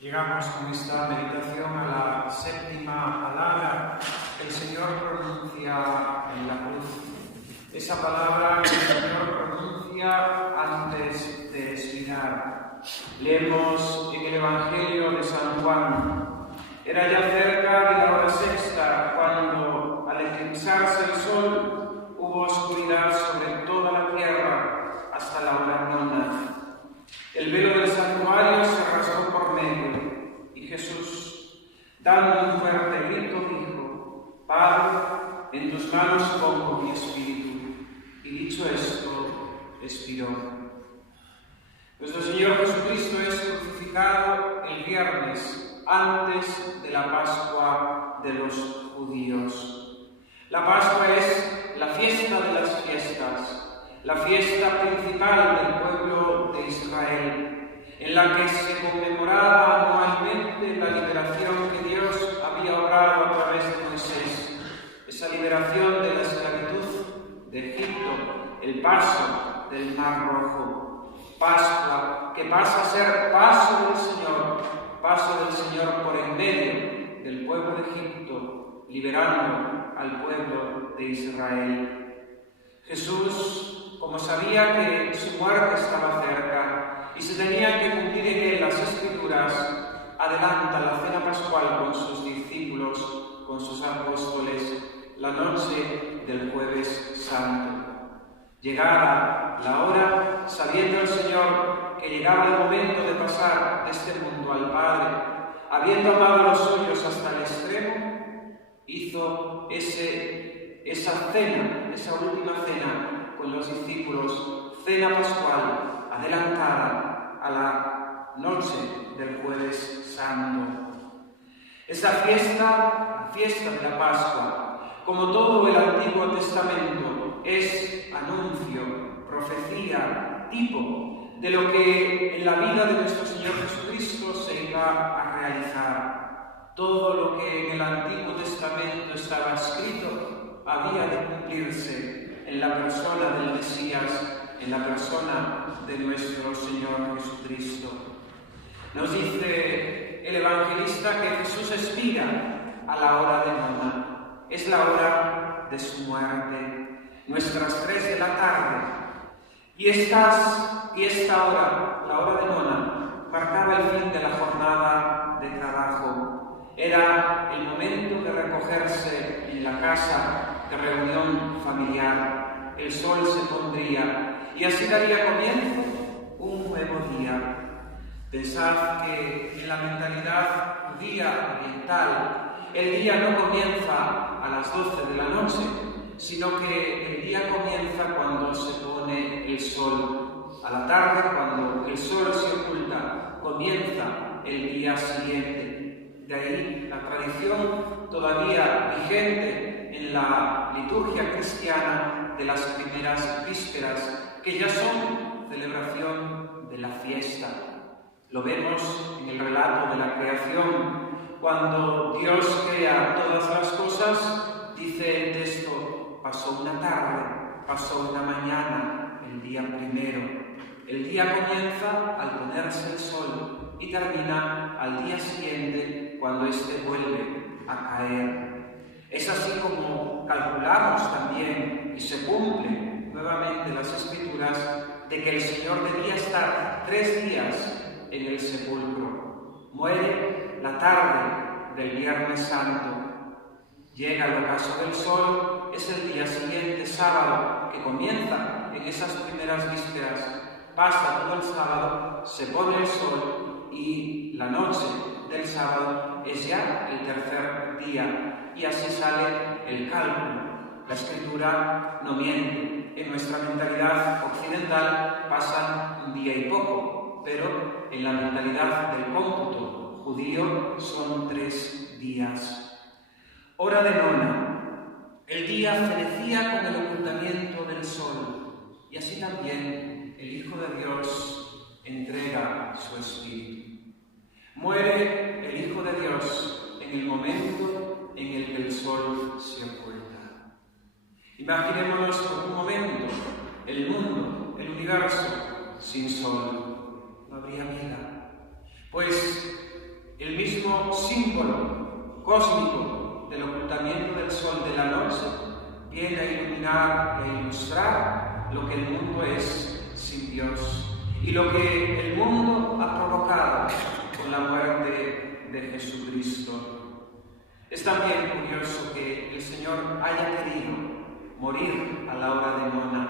Llegamos con esta meditación a la séptima palabra que el Señor pronuncia en la cruz. Esa palabra que el Señor pronuncia antes de expirar. Leemos en el Evangelio de San Juan. Era ya cerca de la hora sexta cuando, al eclipsarse el sol, hubo oscuridad sobre toda la tierra hasta la hora nona. El velo del santuario se rasgó por medio, y Jesús, dando un fuerte grito, dijo: Padre, en tus manos pongo mi espíritu. Y dicho esto, expiró. Nuestro Señor Jesucristo es crucificado el viernes, antes de la Pascua de los judíos. La Pascua es la fiesta de las fiestas, la fiesta principal del pueblo de Israel, en la que se conmemoraba anualmente la liberación que Dios había obrado a través de Moisés, esa liberación de la esclavitud de Egipto, el paso del Mar Rojo. Pascua que pasa a ser paso del Señor por en medio del pueblo de Egipto, liberando al pueblo de Israel. Jesús, como sabía que su muerte estaba cerca y se tenían que cumplir en él las Escrituras, adelanta la cena pascual con sus discípulos, con sus apóstoles, la noche del Jueves Santo. Llegada la hora, sabiendo el Señor que llegaba el momento de pasar de este mundo al Padre, habiendo amado a los suyos hasta el extremo, hizo esa cena, esa última cena con los discípulos, cena pascual adelantada a la noche del Jueves Santo. Esa fiesta, la fiesta de la Pascua, como todo el Antiguo Testamento, es anuncio, profecía, tipo de lo que en la vida de nuestro Señor Jesucristo se iba a realizar. Todo lo que en el Antiguo Testamento estaba escrito había de cumplirse en la persona del Mesías, en la persona de nuestro Señor Jesucristo. Nos dice el evangelista que Jesús expira a la hora de nona. Es la hora de su muerte, nuestras 3 de la tarde. Y esta hora, la hora de nona, marcaba el fin de la jornada de trabajo. Era el momento de recogerse en la casa de reunión familiar. El sol se pondría y así daría comienzo un nuevo día. Pensad que en la mentalidad judía oriental el día no comienza a las 12 de la noche, sino que el día comienza cuando se pone el sol. A la tarde, cuando el sol se oculta, comienza el día siguiente. De ahí la tradición todavía vigente en la liturgia cristiana de las primeras vísperas, que ya son celebración de la fiesta. Lo vemos en el relato de la creación. Cuando Dios crea todas las cosas, dice el texto: pasó una tarde, pasó una mañana, el día primero. El día comienza al ponerse el sol y termina al día siguiente, cuando éste vuelve a caer. Es así como calculamos también, y se cumplen nuevamente las Escrituras, de que el Señor debía estar 3 días en el sepulcro. Muere la tarde del Viernes Santo. Llega el ocaso del sol, es el día siguiente, sábado, que comienza en esas primeras vísperas. Pasa todo el sábado, se pone el sol y la noche del sábado es ya el tercer día. Y así sale el cálculo. La Escritura no miente. En nuestra mentalidad occidental pasan un día y poco, pero en la mentalidad del cómputo judío son 3 días. Hora de nona. El día fenecía con el ocultamiento del sol, y así también el Hijo de Dios entrega su espíritu. Muere el Hijo de Dios en el momento en el que el sol se oculta. Imaginémonos por un momento el mundo, el universo, sin sol. No habría vida. Pues el mismo símbolo cósmico del ocultamiento del sol de la noche, viene a iluminar e ilustrar lo que el mundo es sin Dios y lo que el mundo ha provocado con la muerte de Jesucristo. Es también curioso que el Señor haya querido morir a la hora de nona.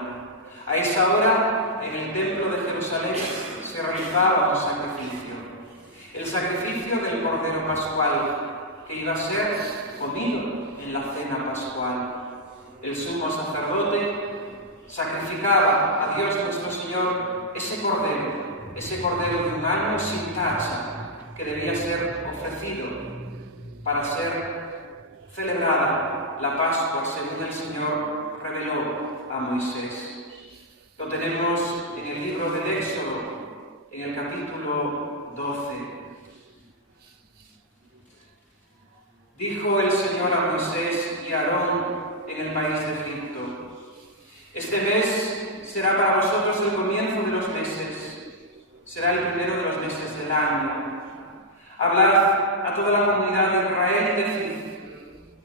A esa hora, en el templo de Jerusalén, se realizaba un sacrificio. El sacrificio del Cordero Pascual, que iba a ser comido en la cena pascual. El sumo sacerdote sacrificaba a Dios nuestro Señor ese cordero de un año sin tacha, que debía ser ofrecido para ser celebrada la Pascua, según el Señor reveló a Moisés. Lo tenemos en el libro del Éxodo, en el capítulo 12. Dijo el Señor a Moisés y a Aarón en el país de Egipto: este mes será para vosotros el comienzo de los meses, será el primero de los meses del año. Hablad a toda la comunidad de Israel y decid: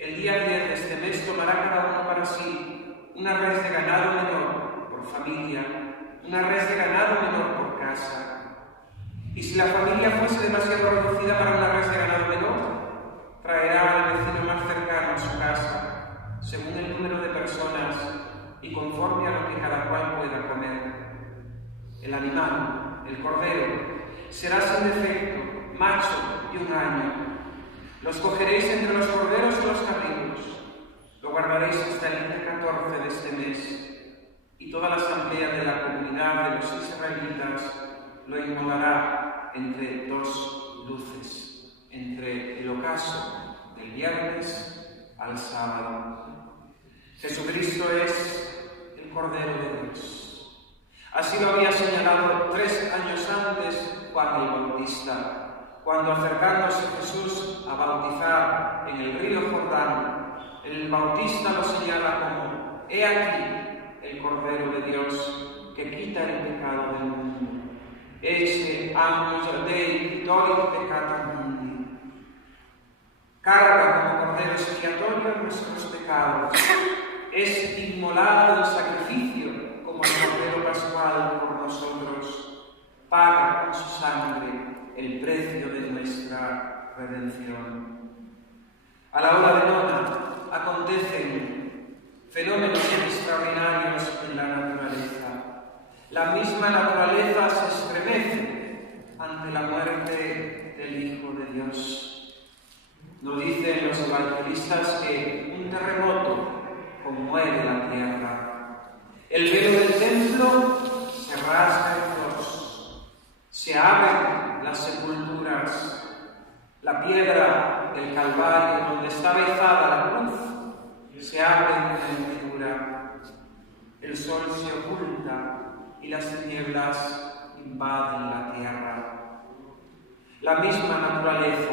el día 10 de este mes tomará cada uno para sí una res de ganado menor por familia, una res de ganado menor por casa. Y si la familia fuese demasiado reducida para una res de ganado menor, traerá al vecino más cercano a su casa, según el número de personas y conforme a lo que cada cual pueda comer. El animal, el cordero, será sin defecto, macho y un año. Los cogeréis entre los corderos y los cabritos. Lo guardaréis hasta el día 14 de este mes. Y toda la asamblea de la comunidad de los israelitas lo inmolará entre dos luces, entre el ocaso del viernes al sábado. Jesucristo es el Cordero de Dios. Así lo había señalado 3 años antes Juan el Bautista, cuando acercándose Jesús a bautizar en el río Jordán, el Bautista lo señala como: he aquí el Cordero de Dios que quita el pecado del mundo. Ecce agnus Dei tolit peccatum mundi. Carga como Cordero expiatorio nuestros pecados. Es inmolado en sacrificio como el Cordero Pascual por nosotros. Paga con su sangre el precio de nuestra redención. A la hora de nona acontecen fenómenos extraordinarios en la naturaleza. La misma naturaleza se estremece ante la muerte del Hijo de Dios. Nos dicen los evangelistas que un terremoto conmueve la tierra. El velo del templo se rasga en dos. Se abren las sepulturas. La piedra del Calvario, donde estaba izada la cruz, se abre en hendidura. El sol se oculta y las tinieblas invaden la tierra. La misma naturaleza,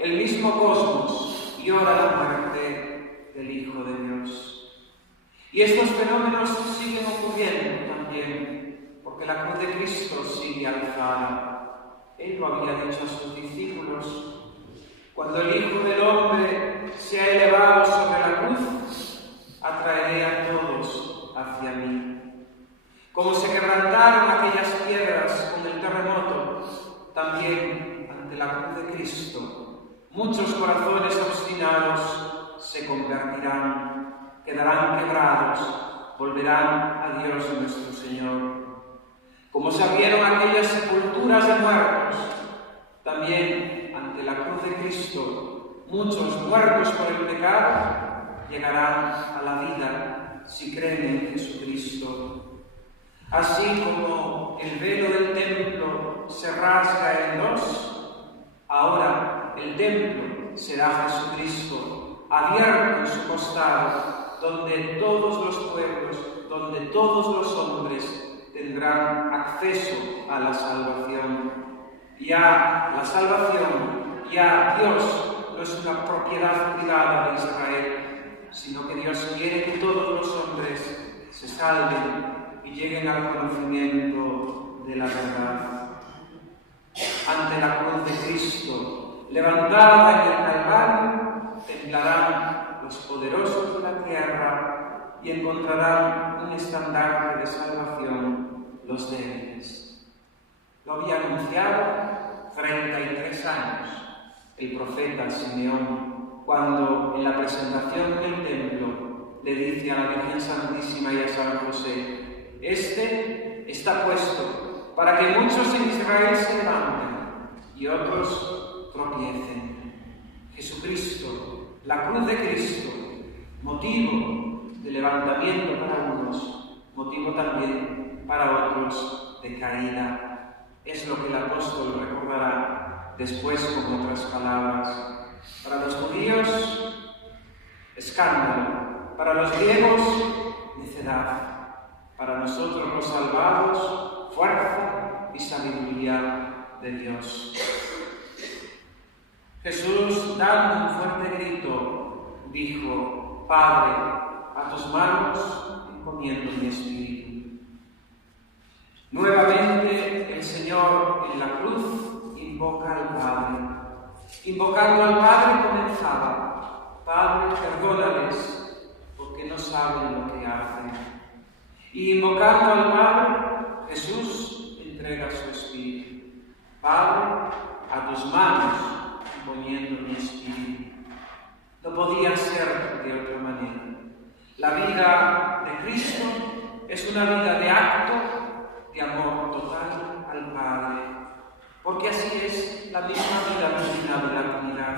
el mismo cosmos, llora la muerte del Hijo de Dios. Y estos fenómenos siguen ocurriendo también, porque la cruz de Cristo sigue alzada. Él lo había dicho a sus discípulos: cuando el Hijo del Hombre sea elevado sobre la cruz, atraeré a todos hacia mí. Como se quebrantaron aquellas piedras con el terremoto, también ante la cruz de Cristo, muchos corazones obstinados se convertirán, quedarán quebrados, volverán a Dios nuestro Señor. Como se abrieron aquellas sepulturas de muertos, también ante la cruz de Cristo, muchos muertos por el pecado llegarán a la vida si creen en Jesucristo. Así como el velo del templo se rasga en dos, ahora el templo será Jesucristo, abierto en su costado, donde todos los pueblos, donde todos los hombres tendrán acceso a la salvación. Ya la salvación, ya Dios no es una propiedad privada de Israel, sino que Dios quiere que todos los hombres se salven y lleguen al conocimiento de la verdad. Ante la cruz de Cristo Levantada en el Calvario, temblarán los poderosos de la tierra y encontrarán un estandarte de salvación los débiles. Lo había anunciado 33 años el profeta Simeón, cuando en la presentación del templo le dice a la Virgen Santísima y a San José: este está puesto para que muchos en Israel se levanten y otros tropiecen. Jesucristo, la cruz de Cristo, motivo de levantamiento para unos, motivo también para otros de caída. Es lo que el apóstol recordará después con otras palabras. Para los judíos, escándalo; para los griegos, necedad; para nosotros los salvados, fuerza y sabiduría de Dios. Jesús, dando un fuerte grito, dijo: Padre, a tus manos encomiendo mi espíritu. Nuevamente el Señor en la cruz invoca al Padre. Invocando al Padre comenzaba: Padre, perdónales, porque no saben lo que hacen. Y invocando al Padre, Jesús entrega su espíritu. Padre, a tus manos poniendo mi espíritu. No podía ser de otra manera. La vida de Cristo es una vida de acto de amor total al Padre, porque así es la misma vida divina de la Trinidad.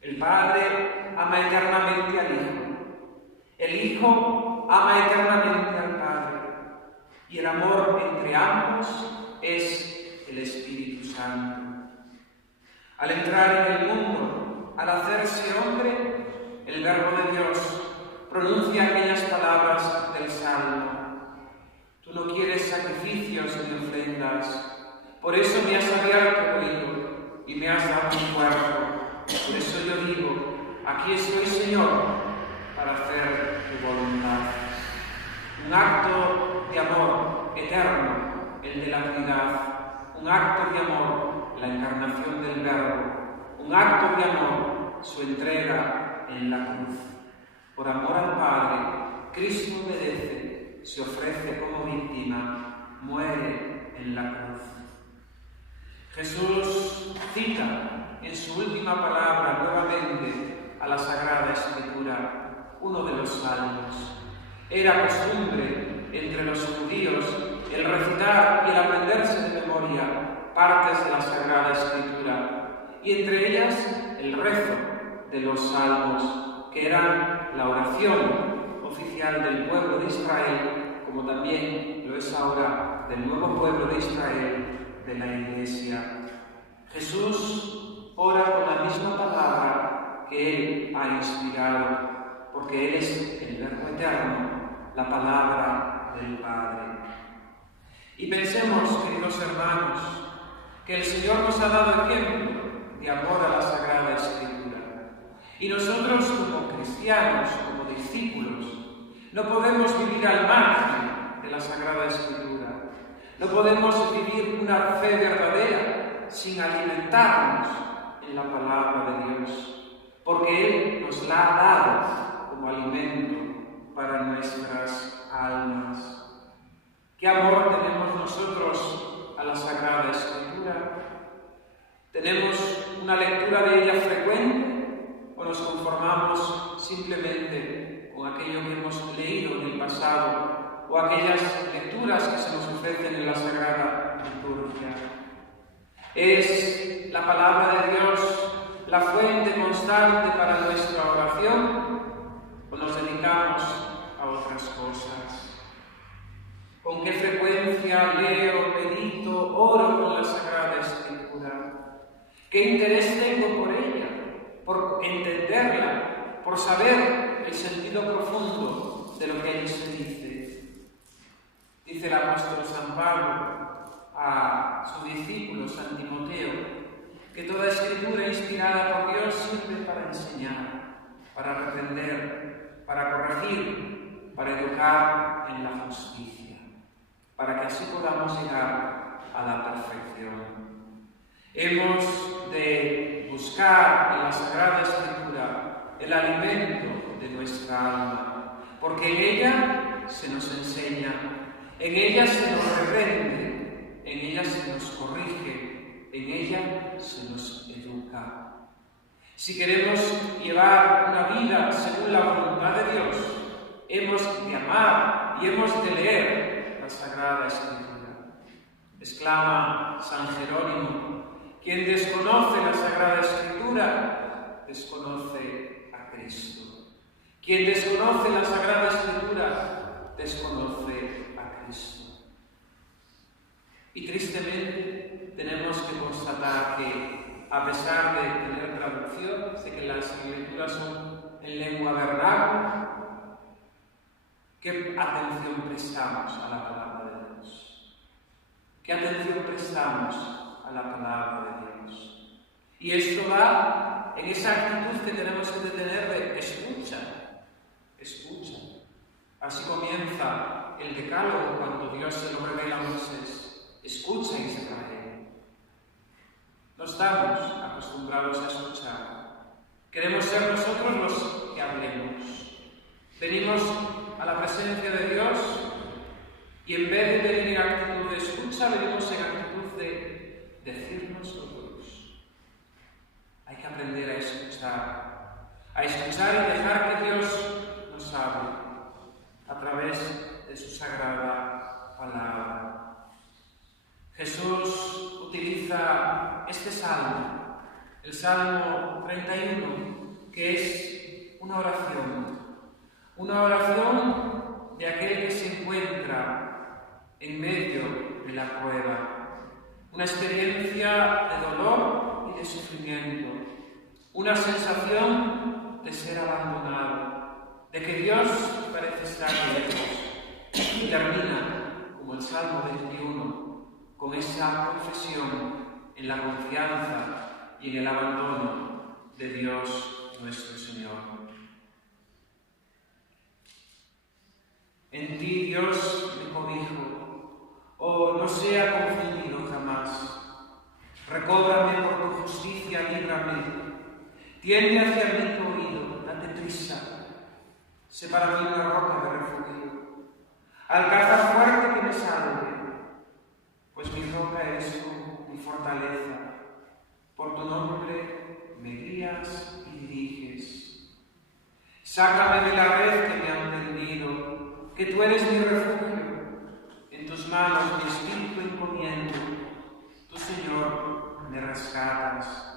El Padre ama eternamente al Hijo, el Hijo ama eternamente al Padre, y el amor entre ambos es el Espíritu Santo. Al entrar en el mundo, al hacerse hombre, el Verbo de Dios pronuncia aquellas palabras del Salmo: tú no quieres sacrificios ni ofrendas, por eso me has abierto el oído y me has dado tu cuerpo. Por eso yo digo: aquí estoy, Señor, para hacer tu voluntad. Un acto de amor eterno, el de la Trinidad. Un acto de amor, la encarnación del Verbo. Un acto de amor, su entrega en la cruz. Por amor al Padre, Cristo obedece, se ofrece como víctima, muere en la cruz. Jesús cita en su última palabra nuevamente a la Sagrada Escritura, uno de los salmos. Era costumbre entre los judíos el recitar y el aprenderse de memoria partes de la Sagrada Escritura, y entre ellas el rezo de los salmos, que eran la oración oficial del pueblo de Israel, como también lo es ahora del nuevo pueblo de Israel, de la Iglesia. Jesús ora con la misma palabra que Él ha inspirado, porque Él es el Verbo eterno, la palabra del Padre. Y pensemos, queridos hermanos, que el Señor nos ha dado ejemplo de amor a la Sagrada Escritura. Y nosotros, como cristianos, como discípulos, no podemos vivir al margen de la Sagrada Escritura. No podemos vivir una fe verdadera sin alimentarnos en la palabra de Dios, porque Él nos la ha dado como alimento para nuestras almas. ¿Qué amor tenemos nosotros a la Sagrada Escritura? ¿Tenemos una lectura de ella frecuente o nos conformamos simplemente con aquello que hemos leído en el pasado o aquellas lecturas que se nos ofrecen en la Sagrada Liturgia? ¿Es la palabra de Dios la fuente constante para nuestra oración o nos dedicamos a otras cosas? ¿Con qué frecuencia leo, medito, oro con la Sagrada Escritura? ¿Qué interés tengo por ella? Por entenderla, por saber el sentido profundo de lo que allí se dice. Dice el apóstol San Pablo a su discípulo San Timoteo que toda escritura inspirada por Dios sirve para enseñar, para reprender, para corregir, para educar en la justicia, para que así podamos llegar a la perfección. Hemos de buscar en la Sagrada Escritura el alimento de nuestra alma, porque en ella se nos enseña, en ella se nos reprende, en ella se nos corrige, en ella se nos educa. Si queremos llevar una vida según la voluntad de Dios, hemos de amar y hemos de leer la Sagrada Escritura. Exclama San Jerónimo: quien desconoce la Sagrada Escritura, desconoce a Cristo. Quien desconoce la Sagrada Escritura, desconoce a Cristo. Y tristemente tenemos que constatar que, a pesar de tener traducción, sé que las escrituras son en lengua vernácula, ¿qué atención prestamos a la palabra de Dios? ¿Qué atención prestamos a la palabra de Dios? Y esto va en esa actitud que tenemos que tener de escucha. Escucha. Así comienza el Decálogo cuando Dios se lo revela a Moisés. Escucha, Israel. No estamos acostumbrados a escuchar. Queremos ser nosotros los que hablemos. Venimos a la presencia de Dios y en vez de venir en actitud de escucha, venimos en actitud de decir nosotros. Hay que aprender a escuchar y dejar que Dios nos hable a través de su sagrada palabra. Jesús utiliza este salmo, el Salmo 31, que es una oración de aquel que se encuentra en medio de la prueba, una experiencia de dolor y de sufrimiento, una sensación de ser abandonado, de que Dios parece estar lejos, y termina, como el Salmo 21, con esa confesión en la confianza y en el abandono de Dios nuestro Señor. En ti, Dios, me cobijo, oh, no sea confundido jamás. Recóbrame por tu justicia, líbrame. Tiende hacia mí tu oído, date prisa. Sé para mí una roca de refugio. Alcázar fuerte que me salve, pues mi roca eres tú, mi fortaleza. Por tu nombre me guías y diriges. Sácame de la red que me han tendido, que tú eres mi refugio. En tus manos mi espíritu encomiendo. Tú, Señor, me rescatas.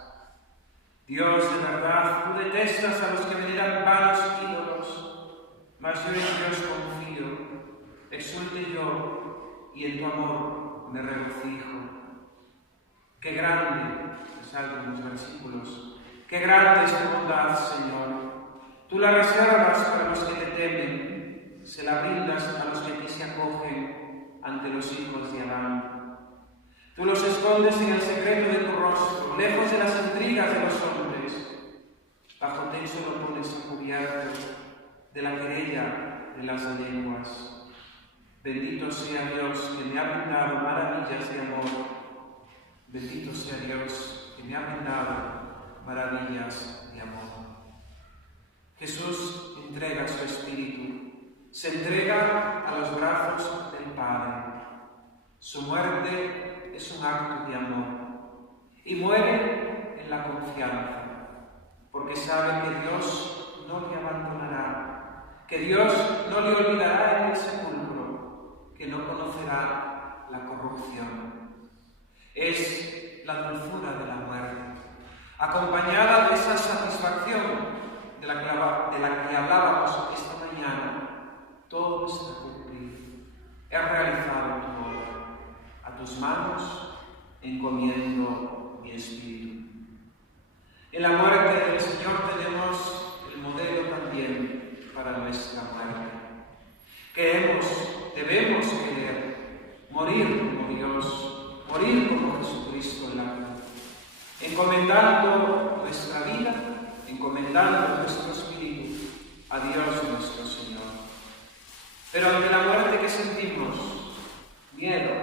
Dios, de verdad, tú detestas a los que veneran vanos ídolos, mas yo en Dios confío. Exulte yo y en tu amor me regocijo. Qué grande, salgan los versículos, qué grande es tu bondad, Señor. Tú la reservas para los que te temen, se la brindas a los que a ti se acogen ante los hijos de Adán. Tú los escondes en el secreto de tu rostro, lejos de las intrigas de los hombres. Bajo techo lo pones a cubierto de la querella de las lenguas. Bendito sea Dios que me ha brindado maravillas de amor. Bendito sea Dios que me ha brindado maravillas de amor. Jesús entrega su espíritu, se entrega a los brazos del Padre. Su muerte es un acto de amor y muere en la confianza, porque sabe que Dios no le abandonará, que Dios no le olvidará en el sepulcro, que no conocerá la corrupción. Es la dulzura de la muerte, acompañada de esa satisfacción de la que hablábamos esta mañana. Todo está cumplido, he realizado tu obra, a tus manos encomiendo mi espíritu. En la muerte del Señor tenemos el modelo también para nuestra muerte. Debemos querer morir como Dios, morir como Jesucristo en la cruz, encomendando nuestra vida, encomendando nuestro espíritu a Dios nuestro Señor. Pero ante la muerte que sentimos miedo,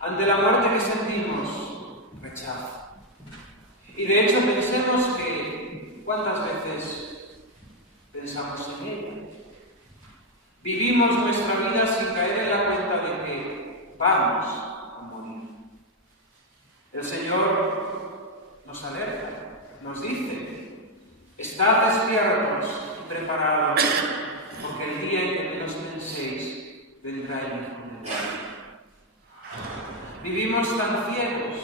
ante la muerte que sentimos rechazo. Y de hecho pensemos que ¿cuántas veces pensamos en ella? Vivimos nuestra vida sin caer en la cuenta de que vamos a morir. El Señor nos alerta, nos dice: estad despiertos y preparados, porque el día en que menos penséis vendrá el Hijo del Hombre. Vivimos tan ciegos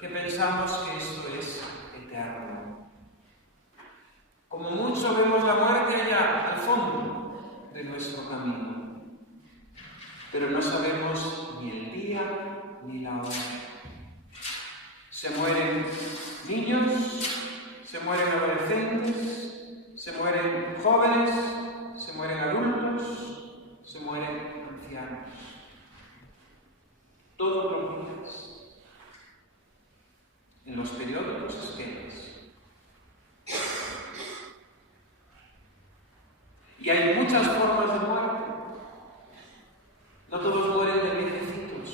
que pensamos que esto es eterno. Como mucho vemos la muerte allá al fondo de nuestro camino, pero no sabemos ni el día ni la hora. Se mueren niños, se mueren adolescentes, se mueren jóvenes, se mueren adultos, se mueren ancianos. Todos los días, en los periódicos esquemas. Y hay muchas formas de muerte. No todos mueren de viejecitos.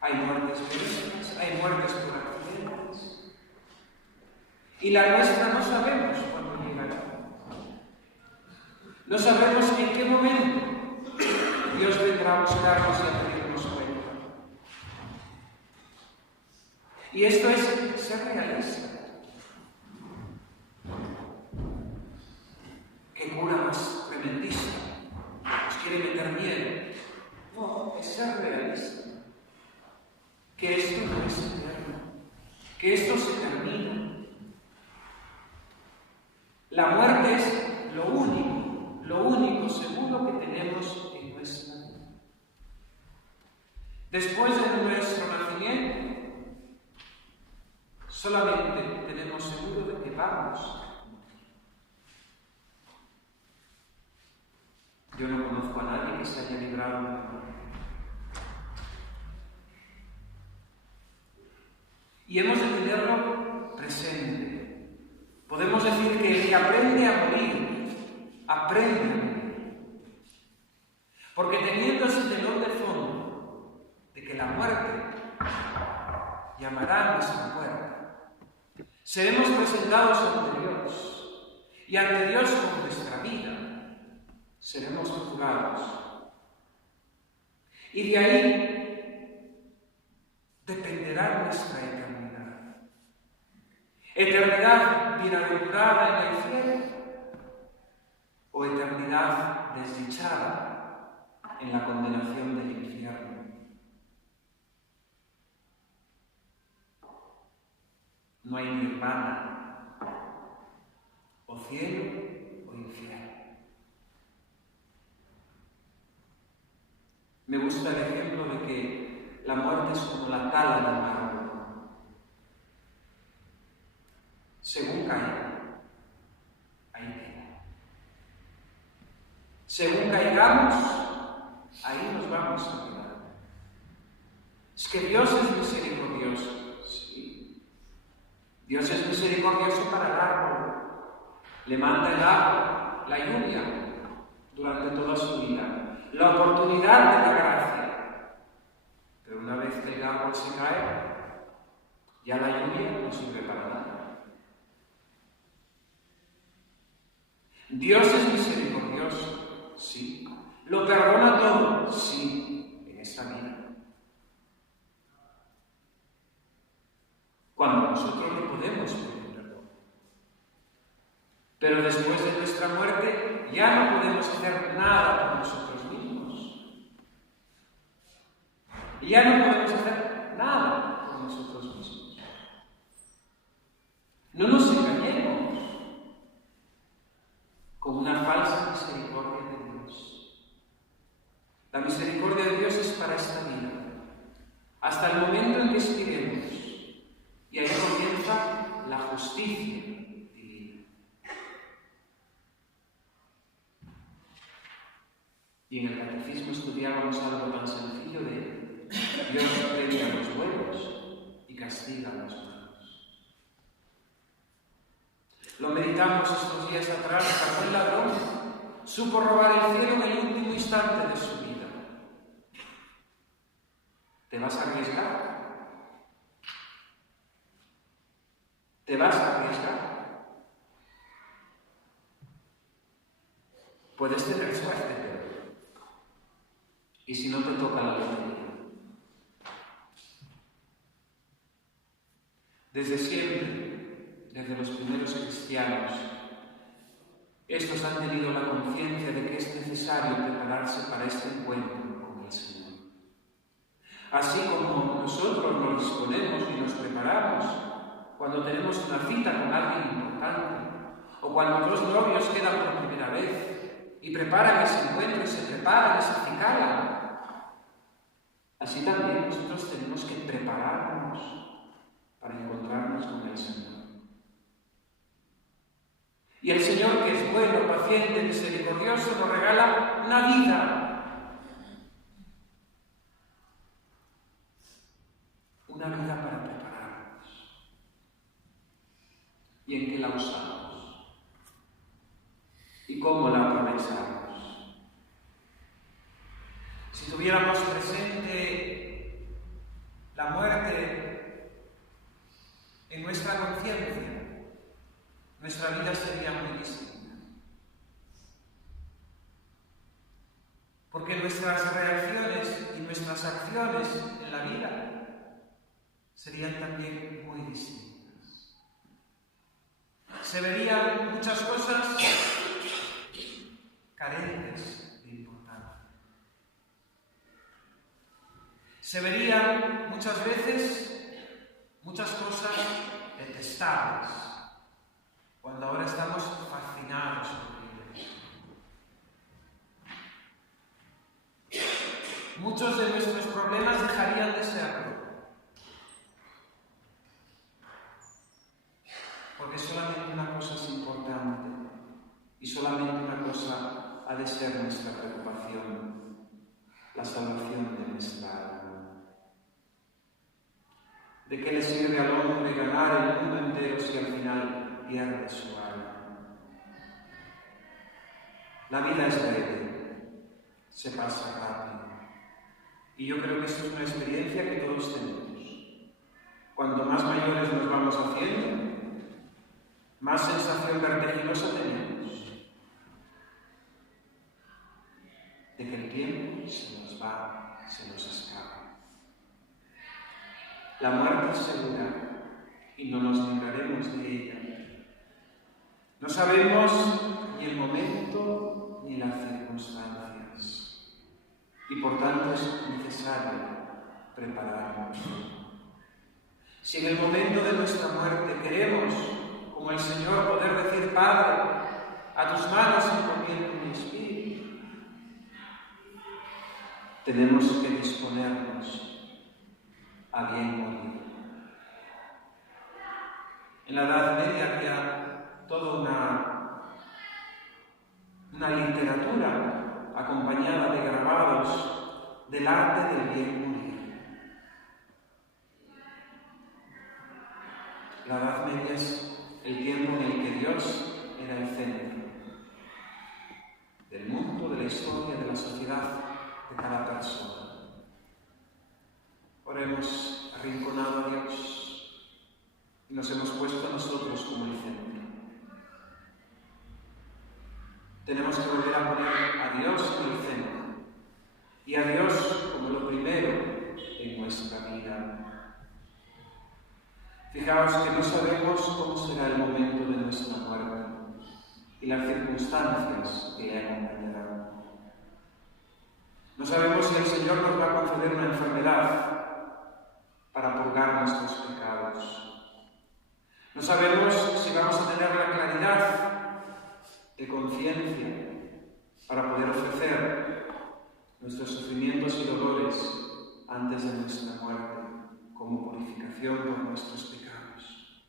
Hay muertes violentas, hay muertes por accidentes. Y la nuestra no sabemos cuándo llegará. No sabemos en qué momento Dios vendrá a buscarnos y a pedirnos cuenta. Y esto es ser realista. ¿Qué cura más tremendista? ¿Nos quiere meter miedo? No, es ser realista. Que esto no es eterno. Que esto se termina. La muerte es lo único seguro que tenemos en nuestra vida. Después de nuestro nacimiento, solamente tenemos seguro de que vamos. Yo no conozco a nadie que se haya librado de la muerte. Y hemos de tenerlo presente. Podemos decir que el que aprende a morir, aprende a morir. Porque teniendo ese telón de fondo de que la muerte llamará a nuestra puerta, seremos presentados ante Dios, y ante Dios con nuestra vida seremos juzgados. Y de ahí dependerá nuestra eternidad. Eternidad bienaventurada en el cielo o eternidad desdichada en la condenación del infierno. No hay nirvana, o cielo o infierno. Me gusta el ejemplo de que la muerte es como la tala del mármol. Según caiga, ahí queda. Según caigamos, ahí nos vamos a quedar. Es que Dios es misericordioso. Sí. Dios es misericordioso para el árbol. Le manda el agua, la lluvia, durante toda su vida. La oportunidad de la gracia. Pero una vez que el árbol se cae, ya la lluvia no sirve para nada. Dios es misericordioso, sí. Lo perdona todo, sí, en esta vida. Cuando nosotros le podemos pedir perdón. Pero después de nuestra muerte ya no podemos hacer nada por nosotros mismos. Ya no podemos hacer nada por nosotros mismos. No nos engañemos con una falsa misericordia de Dios. La misericordia de Dios es para esta vida, hasta el momento en que expiremos, y ahí comienza la justicia divina. Y en el catecismo estudiábamos algo tan sencillo de Dios premia los buenos y castiga a los malos. Lo meditamos estos días atrás, cuando el ladrón supo robar el cielo en el último instante de su vida. ¿Te vas a arriesgar? ¿Te vas a arriesgar? Puedes tener suerte, pero... ¿y si no te toca la lotería? Desde siempre, desde los primeros cristianos, estos han tenido la conciencia de que es necesario prepararse para este encuentro con el Señor. Así como nosotros nos disponemos y nos preparamos cuando tenemos una cita con alguien importante, o cuando dos novios quedan por primera vez y preparan ese encuentro y se preparan y se acicalan, así también nosotros tenemos que prepararnos para encontrarnos con el Señor. Y el Señor, que es bueno, paciente, misericordioso, nos regala una vida. Una vida para prepararnos. ¿Y en qué la usamos? ¿Y cómo la aprovechamos? Si tuviéramos presente la muerte en nuestra conciencia, nuestra vida sería muy distinta. Porque nuestras reacciones y nuestras acciones en la vida serían también muy distintas. Se verían muchas cosas carentes de importancia. Se verían muchas veces muchas cosas detestables, cuando ahora estamos fascinados por ellos. Muchos de nuestros problemas dejarían de serlo, porque solamente una cosa es importante y solamente una cosa ha de ser nuestra preocupación: la salvación de nuestra alma. ¿De qué le sirve al hombre ganar el mundo entero si al final pierde su alma? La vida es breve, se pasa rápido. Y yo creo que esto es una experiencia que todos tenemos. Cuanto más mayores nos vamos haciendo, más sensación vertiginosa tenemos de que el tiempo se nos va, se nos escapa. La muerte es segura y no nos libraremos de ella. No sabemos ni el momento ni las circunstancias y por tanto es necesario prepararnos. Si en el momento de nuestra muerte queremos, como el Señor, poder decir: Padre, a tus manos encomiendo mi espíritu, tenemos que disponernos a bien morir. En la Edad Media había toda una literatura acompañada de grabados del arte del bien morir. La Edad Media es el tiempo en el que Dios era el centro del mundo, de la historia, de la sociedad, de cada persona. Ahora hemos arrinconado a Dios y nos hemos puesto a nosotros como el centro. Tenemos que volver a poner a Dios en el centro y a Dios como lo primero en nuestra vida. Fijaos que no sabemos cómo será el momento de nuestra muerte y las circunstancias que le acompañarán. No sabemos si el Señor nos va a conceder una enfermedad para purgar nuestros pecados. No sabemos si vamos a tener la claridad de conciencia para poder ofrecer nuestros sufrimientos y dolores antes de nuestra muerte como purificación por nuestros pecados.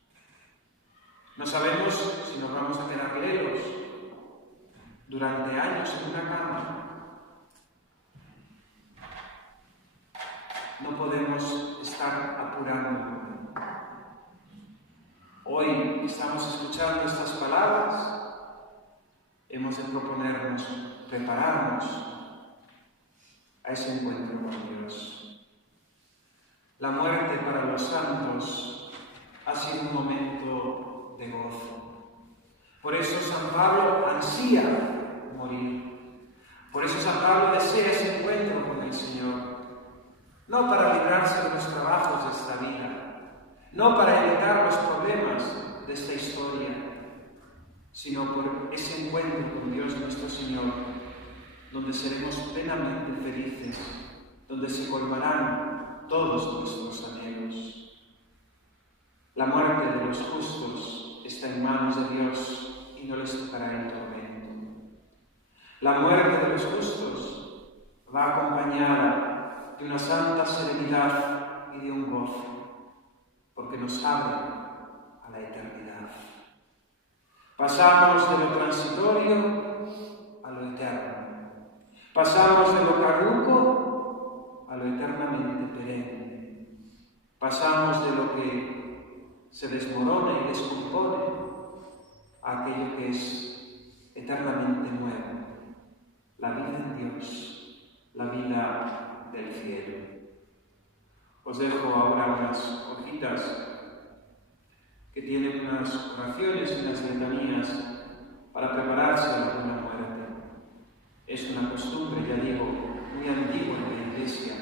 No sabemos si nos vamos a quedar leros durante años en una cama. No podemos estar apurando. Hoy estamos escuchando estas palabras, hemos de proponernos, prepararnos a ese encuentro con Dios. La muerte para los santos ha sido un momento de gozo. Por eso San Pablo ansía morir. Por eso San Pablo desea ese encuentro con el Señor. No para librarse de los trabajos de esta vida, no para evitar los problemas de esta historia, sino por ese encuentro con Dios nuestro Señor, donde seremos plenamente felices, donde se colmarán todos nuestros anhelos. La muerte de los justos está en manos de Dios y no les tocará el tormento. La muerte de los justos va acompañada de una santa serenidad y de un gozo, porque nos abre a la eternidad. Pasamos de lo transitorio a lo eterno. Pasamos de lo caduco a lo eternamente perenne. Pasamos de lo que se desmorona y descompone a aquello que es eternamente nuevo. La vida en Dios, la vida del cielo. Os dejo ahora unas hojitas que tienen unas oraciones y unas letanías para prepararse a la buena muerte. Es una costumbre, ya digo, muy antigua en la Iglesia,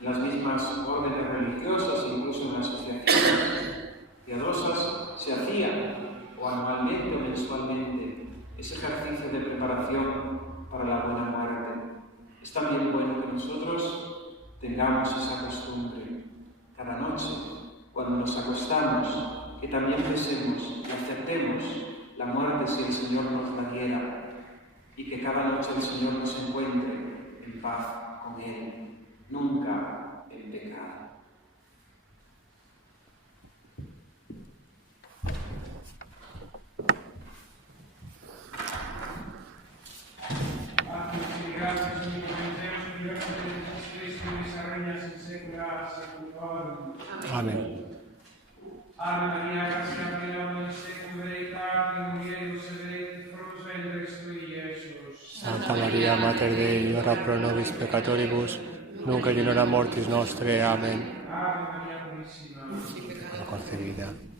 en las mismas órdenes religiosas e incluso en las asociaciones piadosas se hacía, o anualmente o mensualmente, ese ejercicio de preparación para la buena muerte. Es también bueno que nosotros tengamos esa costumbre cada noche, cuando nos acostamos, que también pensemos y aceptemos la muerte si el Señor nos la diera, y que cada noche el Señor nos encuentre en paz con Él, nunca en pecado. Amén. Ave Maria, gratia plena, tecum veritatis, mulieribus et fructus ventris tui, Iesus. Santa Maria, Mater Dei, ora pro nobis peccatoribus, nunc et in hora mortis nostre. Amén. Ave Maria Purissima. Concebida.